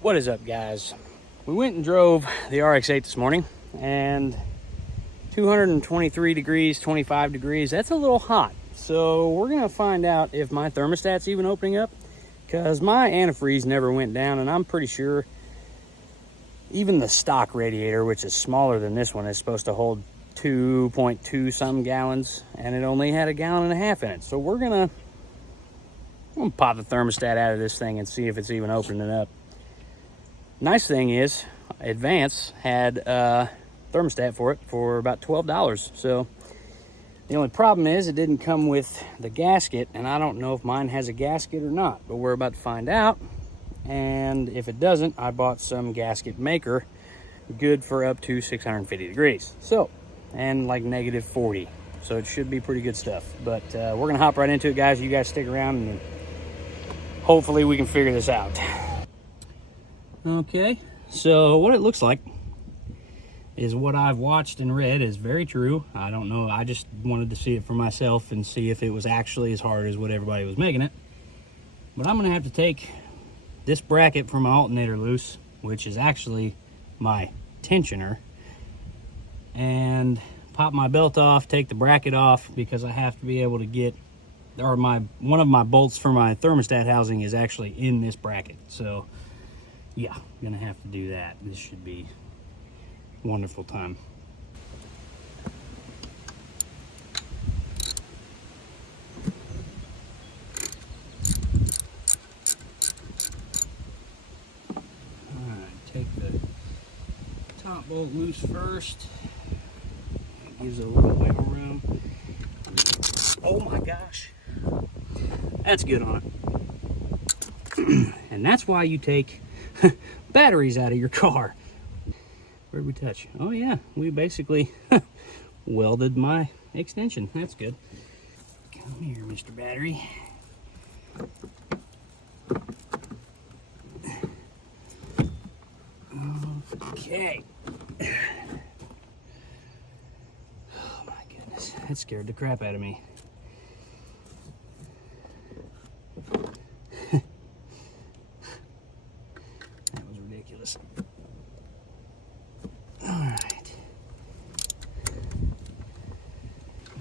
What is up, guys? We went and drove the Rx8 this morning, and 223 degrees, 25 degrees, that's a little hot. So we're gonna find out if my thermostat's even opening up, because my antifreeze never went down, and I'm pretty sure even the stock radiator, which is smaller than this one, is supposed to hold 2.2 some gallons, and it only had 1.5 gallons in it. So I'm gonna pop the thermostat out of this thing and see if it's even opening up. Nice thing is, Advance had a thermostat for it for about $12. So the only problem is it didn't come with the gasket, and I don't know if mine has a gasket or not, but we're about to find out. And if it doesn't, I bought some gasket maker, good for up to 650 degrees. So, and like -40. So it should be pretty good stuff. But we're gonna hop right into it, guys. You guys stick around and hopefully we can figure this out. Okay, so what it looks like is what I've watched and read is very true. I don't know, I just wanted to see it for myself and see if it was actually as hard as what everybody was making it. But I'm gonna have to take this bracket from my alternator loose, which is actually my tensioner, and pop my belt off, take the bracket off, because I have to be able to get, or one of my bolts for my thermostat housing is actually in this bracket. So yeah, I'm gonna have to do that. This should be a wonderful time. All right, take the top bolt loose first. It gives it a little wiggle room. Oh my gosh, that's good on it. And that's why you take batteries out of your car. Where'd we touch? Oh yeah, we basically welded my extension. That's good. Come here, Mr. Battery. Okay. Oh my goodness, that scared the crap out of me. All right.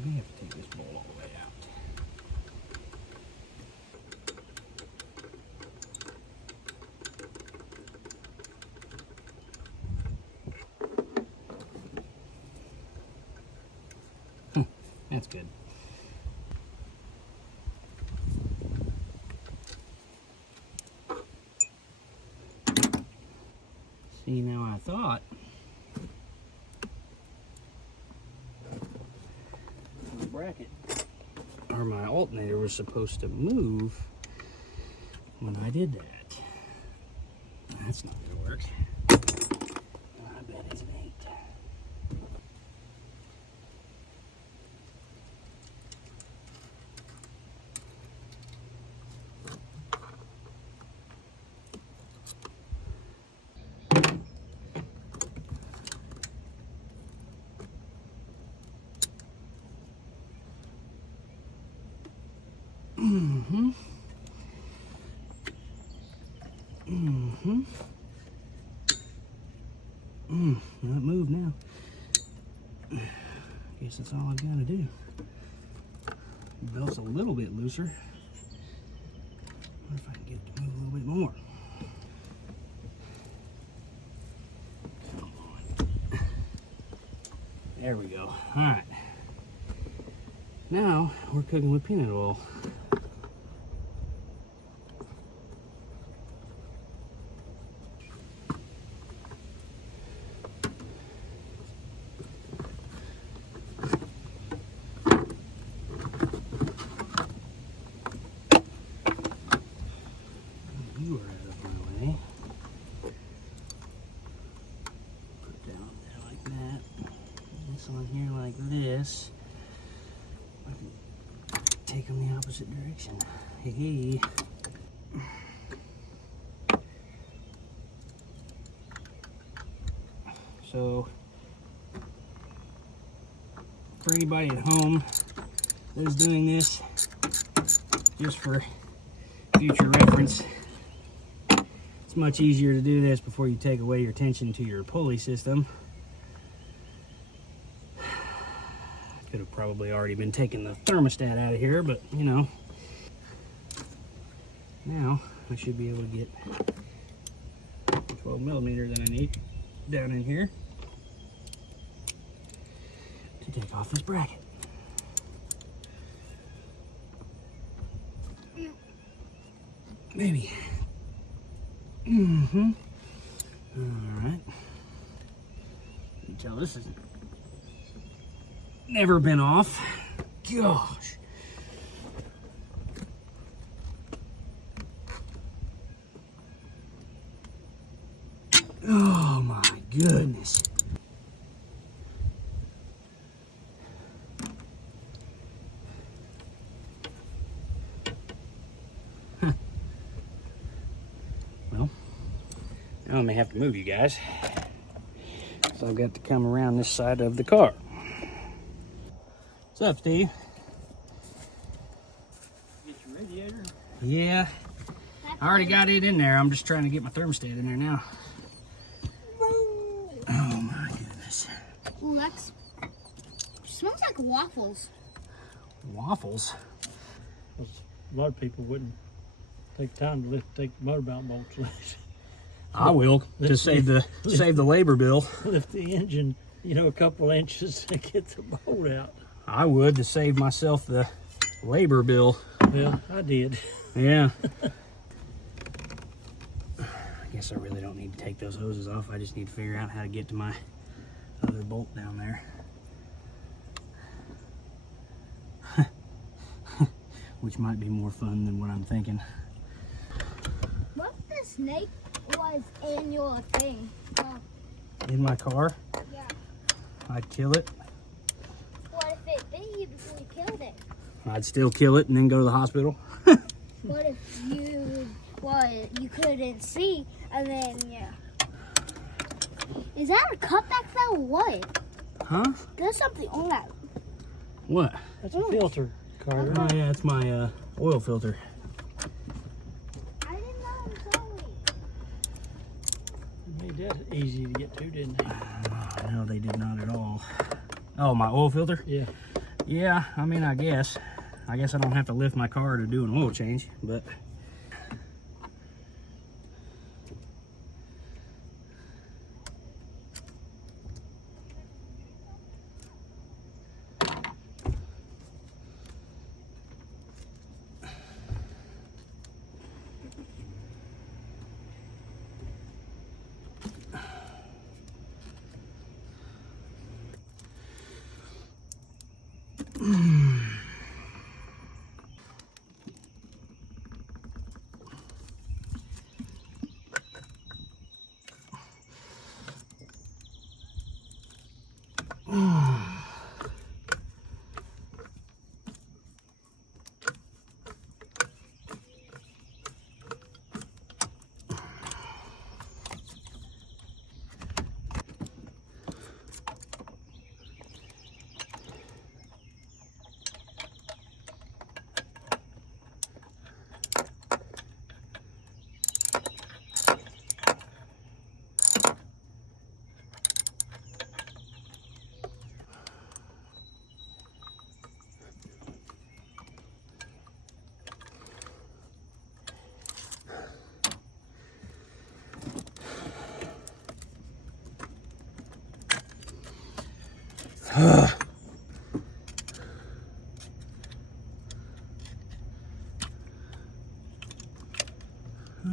We have to take this bolt all the way out. That's good. See, now I thought my bracket or my alternator was supposed to move when I did that. That's not gonna work. I bet it ain't. Not move now. Guess that's all I've got to do. The belt's a little bit looser. What if I can get it to move a little bit more? Come on. There we go. All right. Now we're cooking with peanut oil. You are out of my way. Put down there like that. This on here like this. I can take them the opposite direction. Hey. So, for anybody at home that is doing this, just for future reference, it's much easier to do this before you take away your tension to your pulley system. Could have probably already been taking the thermostat out of here, but you know. Now I should be able to get 12 millimeter that I need down in here to take off this bracket. Maybe. All right. You can tell this has never been off. Gosh. Oh my goodness. Well, now I may have to move you guys. So I've got to come around this side of the car. What's up, Steve? Get your radiator? Yeah. I already got it in there. I'm just trying to get my thermostat in there now. Oh my goodness. Ooh, that's smells like waffles. Waffles? A lot of people wouldn't take time to take the motorboat bolts. I will, to save the labor bill. Lift the engine, you know, a couple inches and get the bolt out. I would, to save myself the labor bill. Well, I did. Yeah. I guess I really don't need to take those hoses off. I just need to figure out how to get to my other bolt down there. Which might be more fun than what I'm thinking. What if the snake was in your thing? In my car, Yeah. I'd kill it. What if it bit you before you killed it? I'd still kill it and then go to the hospital. What if you couldn't see and then yeah? Is that a cutback though? Or what? Huh? There's something on that. What? That's a filter, Carter. Oh yeah, it's my oil filter. I didn't know. I'm sorry. Made that easy to get to, didn't they? No, they did not at all. Oh, my oil filter? Yeah. Yeah, I mean, I guess I don't have to lift my car to do an oil change, but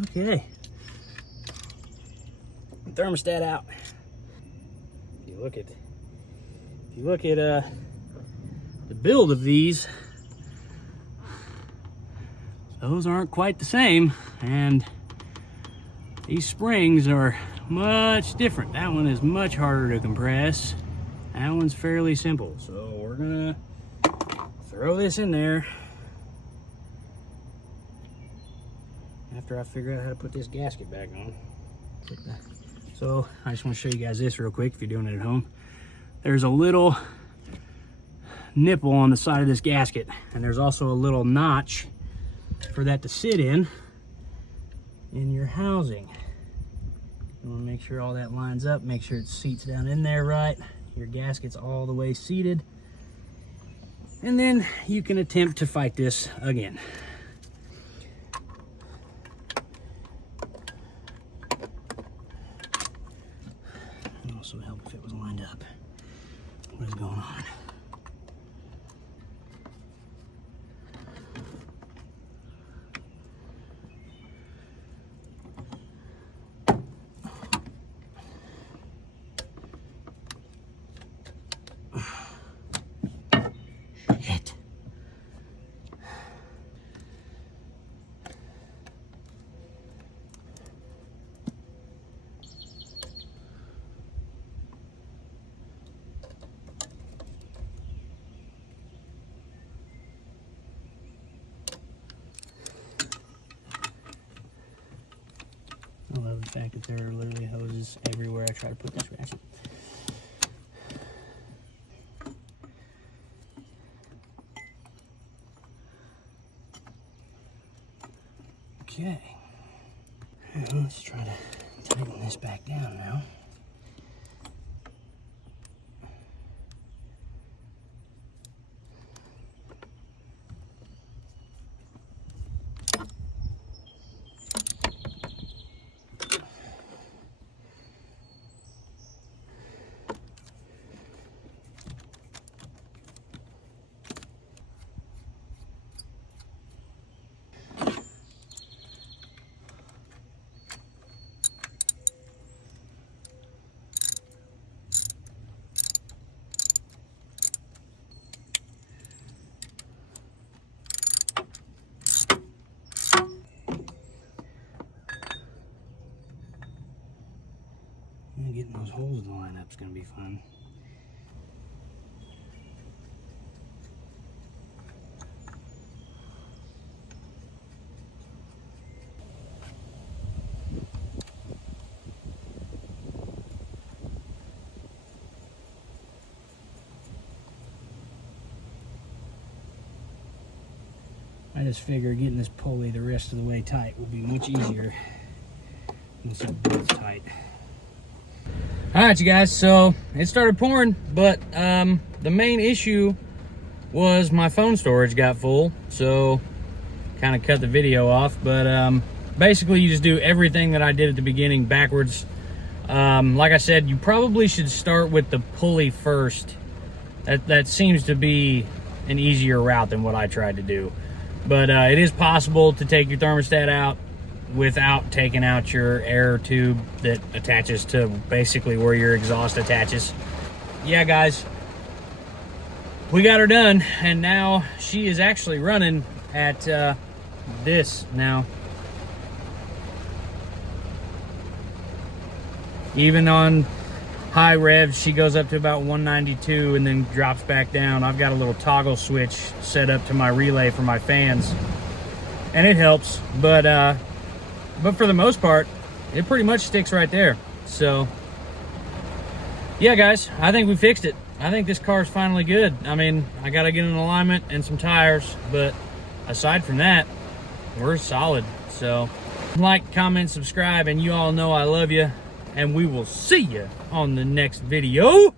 okay. Thermostat out. If you look at the build of these, those aren't quite the same, and these springs are much different. That one is much harder to compress. That one's fairly simple. So we're gonna throw this in there after I figure out how to put this gasket back on. So I just want to show you guys this real quick if you're doing it at home. There's a little nipple on the side of this gasket, and there's also a little notch for that to sit in your housing. You want to make sure all that lines up, make sure it seats down in there right. Your gasket's all the way seated. And then you can attempt to fight this again. It would also help if it was lined up. What is going on? Shit. I love the fact that there are literally hoses everywhere I try to put this ratchet. Okay, let's try to tighten this back down now. Getting those holes to line up is going to be fun. I just figure getting this pulley the rest of the way tight will be much easier than some bolts tight. All right, you guys, so it started pouring, but the main issue was my phone storage got full, so kind of cut the video off. But basically you just do everything that I did at the beginning backwards. Like I said, you probably should start with the pulley first. That seems to be an easier route than what I tried to do. But it is possible to take your thermostat out without taking out your air tube that attaches to basically where your exhaust attaches. Yeah, guys, we got her done, and now she is actually running at this now. Even on high revs, she goes up to about 192 and then drops back down. I've got a little toggle switch set up to my relay for my fans, and it helps, but for the most part, it pretty much sticks right there. So, yeah, guys, I think we fixed it. I think this car is finally good. I mean, I got to get an alignment and some tires, but aside from that, we're solid. So, like, comment, subscribe, and you all know I love you, and we will see you on the next video.